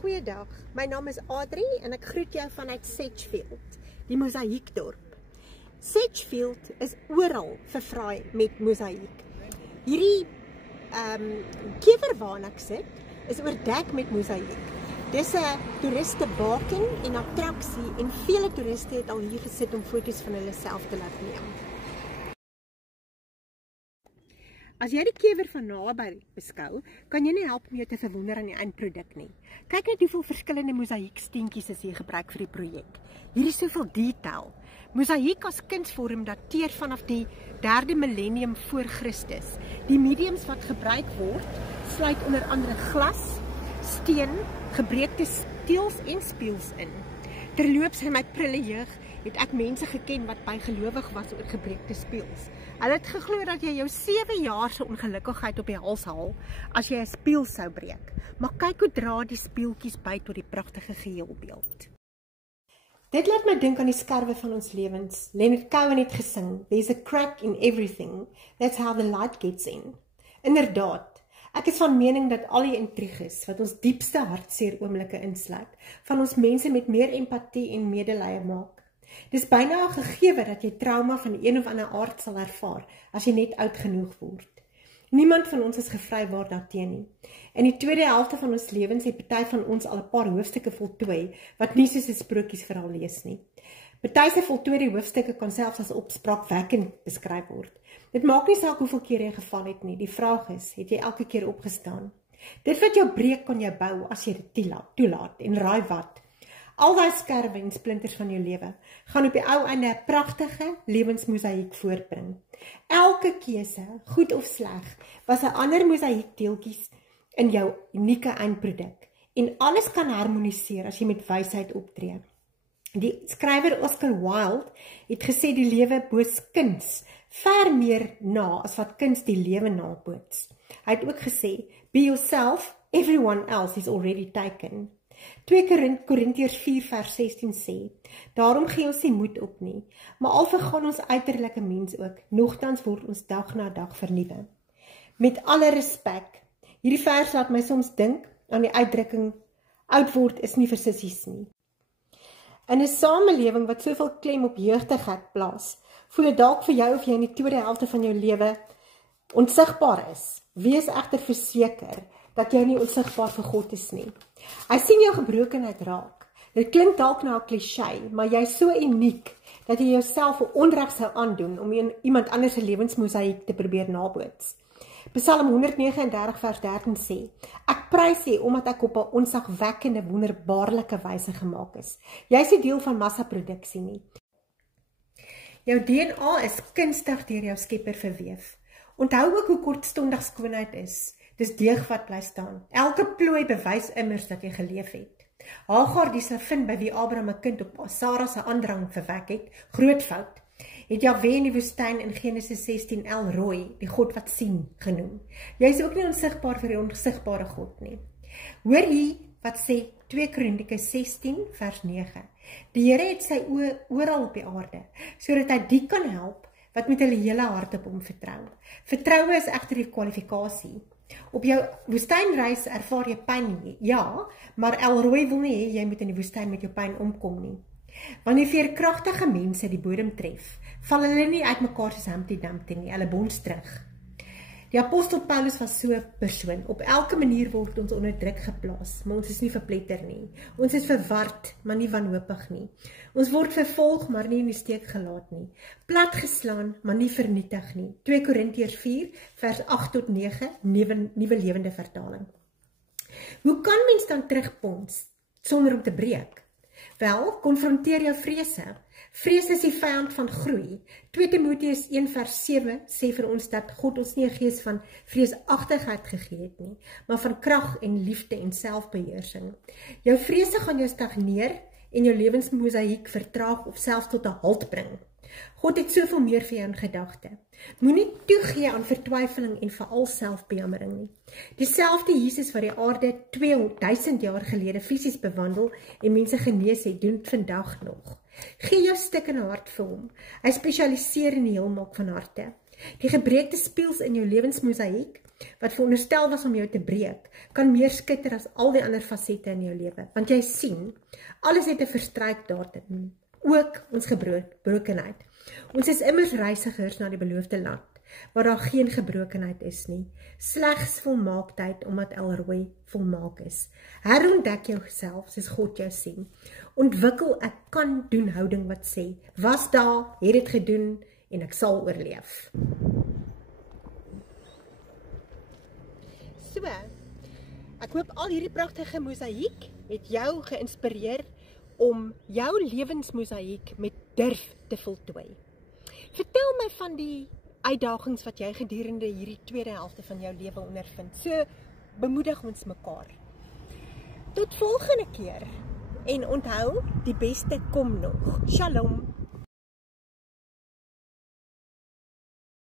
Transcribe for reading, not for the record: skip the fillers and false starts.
Goeiedag, my naam is Adrie en ek groet jou vanuit Sedgefield, die mosaïekdorp. Sedgefield is oral vervraai met mosaïek. Hierdie kewer waarna ek sit, is oordek met mosaïek. Dis 'n toeristebaken en attraksie en vele toeriste het al hier gesit om foto's van hulle self te laat neem. As jy die kewer van naby beskou, kan jy nie help om jou te verwonder aan die eindproduk nie. Kyk net hoeveel verskillende mosaïeksteentjies is hier gebruik vir die projek. Hier is soveel detail. Mosaïek as kunsvorm dateer vanaf die 3de millennium voor Christus. Die mediums wat gebruik word, sluit onder andere glas, steen, gebreekte steels en spieëls in. Terloops in my prille jeug het ek mense geken wat bygelowig was oor gebreekte spieëls. Hulle het geglo dat jy jou 7 jaar se ongelukkigheid op die hals haal as jy 'n spieël sou breek. Maar kyk hoe dra die spieeltjies by tot die pragtige geheelbeeld. Dit laat my dink aan die skerwe van ons lewens. Leonard Cohen het gesing, "There's a crack in everything, that's how the light gets in." Inderdaad, ek is van mening dat al die intriges wat ons diepste hartseer oomblikke insluit, van ons mense met meer empatie en medelee maak. Dis byna 'n gegewe dat jy trauma van een of ander aard sal ervaar as jy net oud genoeg word. Niemand van ons is gevrywaar daarteen nie. In die tweede helfte van ons lewens het party van ons al 'n paar hoofstukke voltooi wat nie soos 'n sprokiesverhaal lees nie. Party se voltooide hoofstukke kan selfs as opspraakwekkend beskryf word. Dit maak nie saak hoeveel keer jy geval het nie. Die vraag is, het jy elke keer opgestaan? Dit wat jou breek kan jy bou as jy dit toelaat en raai wat? Al daai skerwe en splinters van jou lewe gaan op die ou einde 'n pragtige lewensmosaïek voortbring. Elke keuse, goed of sleg, was 'n ander mosaïekdeeltjies in jou unieke eindproduk en alles kan harmoniseer as jy met wysheid optree. Die skrywer Oscar Wilde het gesê die lewe boos kuns ver meer na as wat kuns die lewe naboots. Hy het ook gesê, "Be yourself, everyone else is already taken." 2 Korintiërs 4 vers 16 sê, "Daarom gee ons nie moed op nie, maar al vergaan ons uiterlike mens ook, nogtans word ons dag na dag vernuwe." Met alle respek, hierdie vers laat my soms dink aan die uitdrukking, "Oud word is nie vir sissies nie." In 'n samelewing wat soveel klem op jeugdigheid plaas, voel dit dalk vir jou of jy in die tweede helfte van jou lewe onsigbaar is. Wees egter verseker dat jy nie onsigbaar vir God is nie. Hy sien jou gebrokenheid raak. Dit klink dalk na 'n kliseë, maar jy is so uniek dat jy jouself 'n onreg sou aandoen om iemand anders se lewensmosaïek te probeer naboots. Psalm 139 vers 13 sê, "Ek prys U omdat ek op 'n onsagwekkende, wonderbaarlike wyse gemaak is." Jy is nie deel van massaproduksie nie. Jou DNA is kunstig deur jou Skepper verweef. Onthou ook hoe kortstondig skoonheid is. Dis deeg wat bly staan. Elke plooi bewys immers dat jy geleef het. Hagar, die slavin by wie Abraham 'n kind op Sara se aandrang verwek het, groot fout, het Jahwe in die woestyn in Genesis 16 El Roi, die God wat sien, genoem. Jy is ook nie onsigbaar vir die onsigbare God nie. Hoor hier wat sê 2 Kronieke 16 vers 9. Die Here het sy oë oral op die aarde, sodat hy die kan help wat met hulle hele hart op hom vertrou. Vertroue is egter die kwalifikasie. Op jou woestynreis ervaar jy pyn, ja, maar El Roi wil nie hê jy moet in die woestyn met jou pyn omkom nie. Wanneer veerkragtige mense die bodem tref, val hulle nie uit mekaar soos Humpty Dumpty nie, hulle bons terug. Die apostel Paulus was so 'n persoon. Op elke manier word ons onder druk geplaas, maar ons is nie verpletter nie. Ons is verward, maar nie wanhoopig nie. Ons word vervolg, maar nie in die steek gelaat nie. Platgeslaan, maar nie vernietig nie. 2 Korintiërs 4 vers 8 tot 9, nuwe lewende vertaling. Hoe kan mens dan terugpons sonder om te breek? Wel, konfronteer jou vrese. Vrees is die vyand van groei. 2 Timoteus 1 vers 7 sê vir ons dat God ons nie 'n gees van vreesagtigheid gegee het nie, maar van krag en liefde en selfbeheersing. Jou vrese gaan jou stagneer en jou lewensmosaïek vertraag of selfs tot 'n halt bring. God het soveel meer vir jou in gedagte. Moenie toegee aan vertwyfeling en veral selfbejammering nie. Dieselfde Jesus wat die aarde 2000 jaar gelede fisies bewandel en mense genees het, doen dit vandag nog. Gee jou stikkende hart vir hom. Hy spesialiseer in die heelmaak van harte. Die gebreekte spieëls in jou lewensmosaïek, wat veronderstel was om jou te breek, kan meer skitter as al die ander fasette in jou lewe. Want jy sien, alles het 'n verstrykdatum, ook ons gebrokenheid. Ons is immers reisigers na die beloofde land, waar daar geen gebrokenheid is nie, slegs volmaaktheid, omdat Elroy volmaak is. Herontdek jouself, soos God jou sien. Ontwikkel 'n kan doen houding wat sê, was daar, het dit gedoen, en ek sal oorleef. So, ek hoop al hierdie pragtige mosaïek het jou geïnspireer om jou lewensmosaïek met durf te voltooi. Vertel my van die uitdagings wat jy gedurende hierdie tweede helfte van jou lewe ondervind. So bemoedig ons mekaar. Tot volgende keer. En onthou, die beste kom nog. Shalom.